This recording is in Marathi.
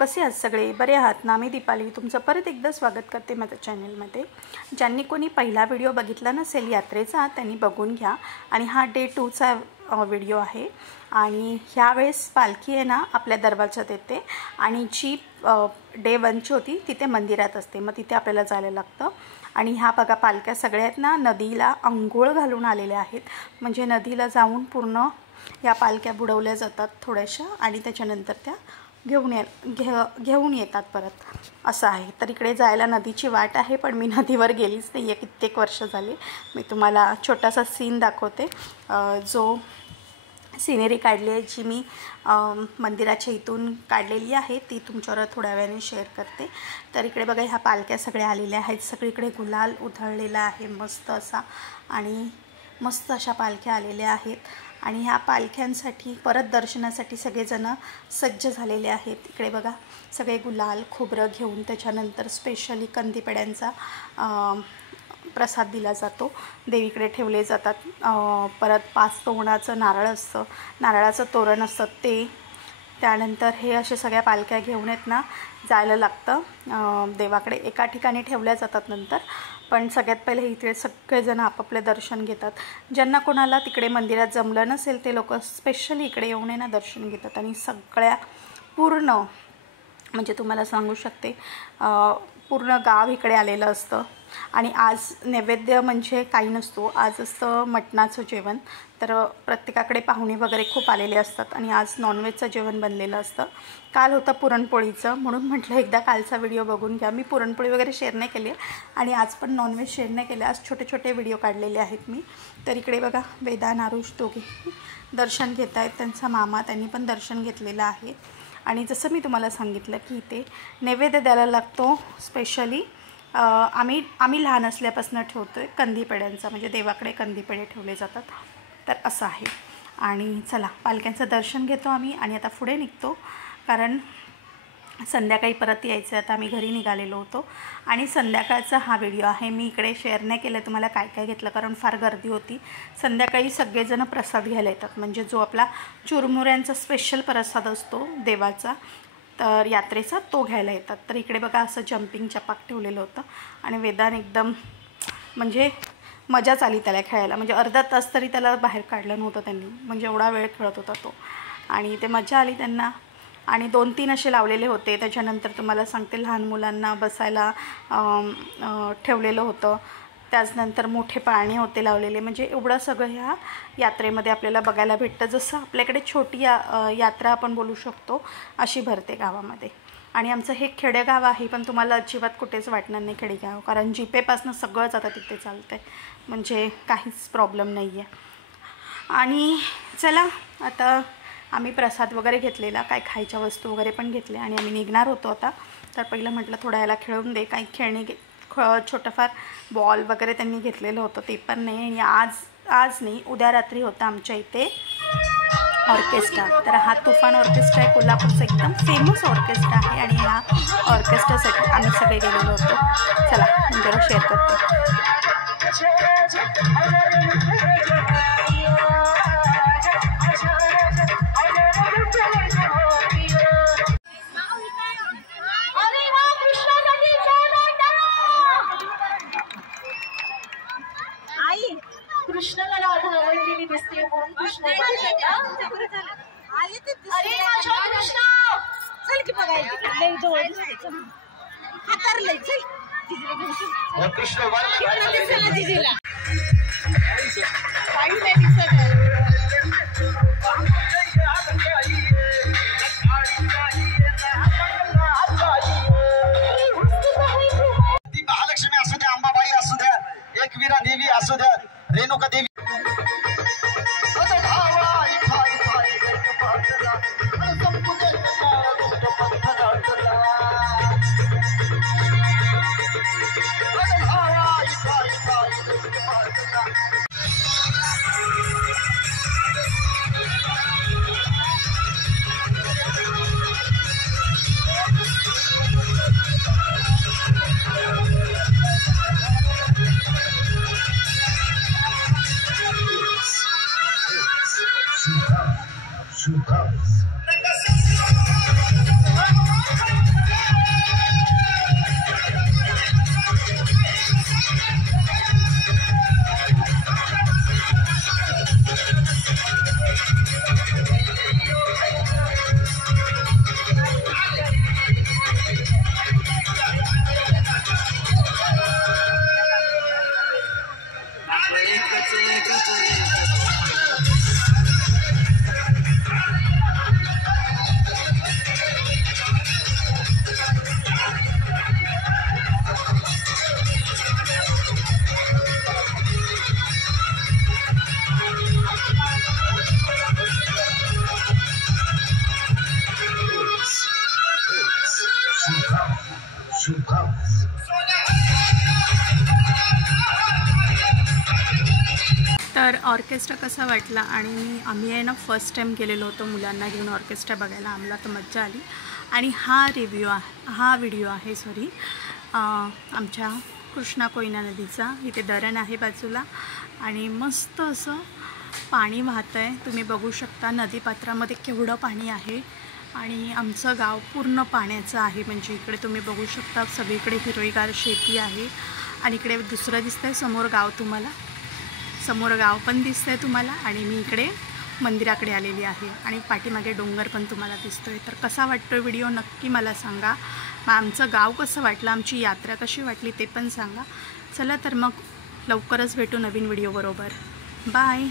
कसे आहात सगळे? बरे आहात ना? मी दीपाली तुमचं परत एकदा स्वागत करते माझ्या चॅनलमध्ये. ज्यांनी कोणी पहिला व्हिडिओ बघितला नसेल यात्रेचा त्यांनी बघून घ्या. आणि हा डे 2चा व्हिडिओ आहे. आणि ह्यावेळेस पालखी आहे ना आपल्या दरवाजात येते आणि जी डे 1ची होती तिथे मंदिरात असते, मग तिथे आपल्याला जायला लागतं. आणि ह्या बघा पालख्या सगळ्यात ना नदीला अंघोळ घालून आलेल्या आहेत, म्हणजे नदीला जाऊन पूर्ण या पालख्या बुडवल्या जातात थोड्याशा आणि त्याच्यानंतर त्या घेऊन येतात परत, असं आहे. तर इकडे जायला नदीची वाट आहे, पण मी नदीवर गेलीच नाही आहे कित्येक वर्ष झाली. मी तुम्हाला छोटासा सीन दाखवते, जो सिनेरी काढली आहे जी मी मंदिराच्या इथून काढलेली आहे, ती तुमच्यावर थोड्या वेळाने शेअर करते. तर इकडे बघा ह्या पालख्या सगळ्या आलेल्या आहेत, सगळीकडे गुलाल उधळलेला आहे मस्त असा, आणि मस्त अशा पालख्या आलेल्या आहेत. आणि ह्या पालख्यांसाठी परत दर्शनासाठी सगळेजण सज्ज झालेले आहेत. इकडे बघा सगळे गुलाल खोबरं घेऊन त्याच्यानंतर स्पेशली कंदीपेड्यांचा प्रसाद दिला जातो, देवीकडे ठेवले जातात. परत 5 तोरणाचं नारळ असतं, नारळाचं तोरण असतं ते. त्यानंतर हे असे सगळ्या पालख्या घेऊन येत ना जायला लागतं देवाकडे, एका ठिकाणी ठेवल्या जातात नंतर. पण सगळ्यात पहिले इथे सगळेजण आपापले दर्शन घेतात. ज्यांना कोणाला तिकडे मंदिरात जमलं नसेल ते लोक स्पेशली इकडे येऊन ना दर्शन घेतात. आणि सगळ्या पूर्ण म्हणजे तुम्हाला सांगू शकते पूर्ण गाव इकडे आलेलं असतं. आणि आज नैवेद्य म्हणजे काही नसतो, आज असतं मटणाचं जेवण. तर प्रत्येकाकडे पाहुणे वगैरे खूप आलेले असतात आणि आज नॉनव्हेजचं जेवण बनलेलं असतं. काल होतं पुरणपोळीचं, म्हणून म्हटलं एकदा कालचा व्हिडिओ बघून घ्या. मी पुरणपोळी वगैरे शेअर नाही केली आणि आज पण नॉनव्हेज शेअर नाही केलं, आज छोटे छोटे व्हिडिओ काढलेले आहेत मी. तर इकडे बघा वेदा नारुष दोघे दर्शन घेत आहेत, त्यांचा मामा त्यांनी पण दर्शन घेतलेलं आहे. आणि जसं मी तुम्हाला सांगितलं की इथे नैवेद्य द्यायला लागतो स्पेशली. आम्ही लहान असल्यापासून ठेवतो आहे कंदीपेड्यांचा, म्हणजे देवाकडे कंदीपेढे ठेवले जातात, तर असं आहे. आणि चला पालख्यांचं दर्शन घेतो आम्ही आणि आता पुढे निघतो, कारण संध्याकाळी परत यायचं. आता आम्ही घरी निघालेलो होतो आणि संध्याकाळचा हा व्हिडिओ आहे. मी इकडे शेअर नाही केलं तुम्हाला काय काय घेतलं, कारण फार गर्दी होती. संध्याकाळी सगळेजण प्रसाद घ्यायला येतात, म्हणजे जो आपला चुरमुऱ्यांचा स्पेशल प्रसाद असतो देवाचा तर यात्रेचा, तो घ्यायला येतात. तर इकडे बघा असं जम्पिंग चपाक ठेवलेलं होतं आणि वेदान एकदम म्हणजे मजाच आली त्याला खेळायला, म्हणजे अर्धा तास तरी त्याला बाहेर काढलं नव्हतं त्यांनी, म्हणजे एवढा वेळ खेळत होता तो. आणि ते मजा आली त्यांना. आणि 2-3 असे लावलेले होते. त्याच्यानंतर तुम्हाला सांगते लहान मुलांना बसायला ठेवलेलं होतं. त्याचनंतर मोठे पाळणे होते लावलेले, म्हणजे एवढं सगळं ह्या यात्रेमध्ये आपल्याला बघायला भेटतं. जसं आपल्याकडे छोटी यात्रा आपण बोलू शकतो अशी भरते गावामध्ये. आणि आमचं हे खेडेगाव आहे, पण तुम्हाला अजिबात कुठेच वाटणार नाही खेडेगाव, कारण जीपेपासून सगळंच आता तिथे चालतं आहे, म्हणजे काहीच प्रॉब्लेम नाही आहे. आणि चला आता आम्ही प्रसाद वगैरे घेतलेला, काय खायच्या वस्तू वगैरे पण घेतल्या आणि आम्ही निघणार होतो आता. तर पहिलं म्हटलं थोडा याला खेळून दे, काही खेळणे छोटंफार बॉल वगैरे त्यांनी घेतलेलं होतं, ते पण नाही. आणि आज नाही उद्या रात्री होतं आमच्या इथे ऑर्केस्ट्रा. तर हा तुफान ऑर्केस्ट्रा आहे, कोल्हापूरचा एकदम फेमस ऑर्केस्ट्रा आहे. आणि ह्या ऑर्केस्ट्रासाठी आम्ही सगळे गेलेलो होतो. चला जरा शेअर करते. कृष्णाला राधा गेली दिसते म्हणून कृष्ण अरे माझ्या कृष्णा चल की बघायचं लई जवळ दिसते, हातारलंय चल कृष्ण दिसला जिजीला काही नाही दिसत. ती महालक्ष्मी असू द्या, अंबाबाई असू द्या, एकवीरा देवी असू द्या, रेणुका देवी तर ऑर्केस्ट्रा कसा वाटला आणि आम्ही आहे ना फर्स्ट टाईम गेलेलो होतो मुलांना घेऊन ऑर्केस्ट्रा बघायला. आम्हाला तर मज्जा आली. आणि हा व्हिडिओ आहे आमच्या कृष्णा कोयना नदीचा. इथे धरण आहे बाजूला आणि मस्त असं पाणी वाहतं आहे. तुम्ही बघू शकता नदीपात्रामध्ये केवढं पाणी आहे आणि आमचं गाव पूर्ण पाण्याचं आहे. म्हणजे इकडे तुम्ही बघू शकता सगळीकडे हिरवीगार शेती आहे आणि इकडे दुसरं दिसतंय समोर गाव पण दिसतंय तुम्हाला. आणि मी इकडे मंदिराकडे आलेली आहे आणि पाठीमागे डोंगर पण तुम्हाला दिसतोय. तर कसा वाटतोय व्हिडिओ नक्की मला सांगा. मग आमचं गाव कसं वाटलं, आमची यात्रा कशी वाटली ते पण सांगा. चला तर मग लवकरच भेटू नवीन व्हिडिओ बरोबर. बाय.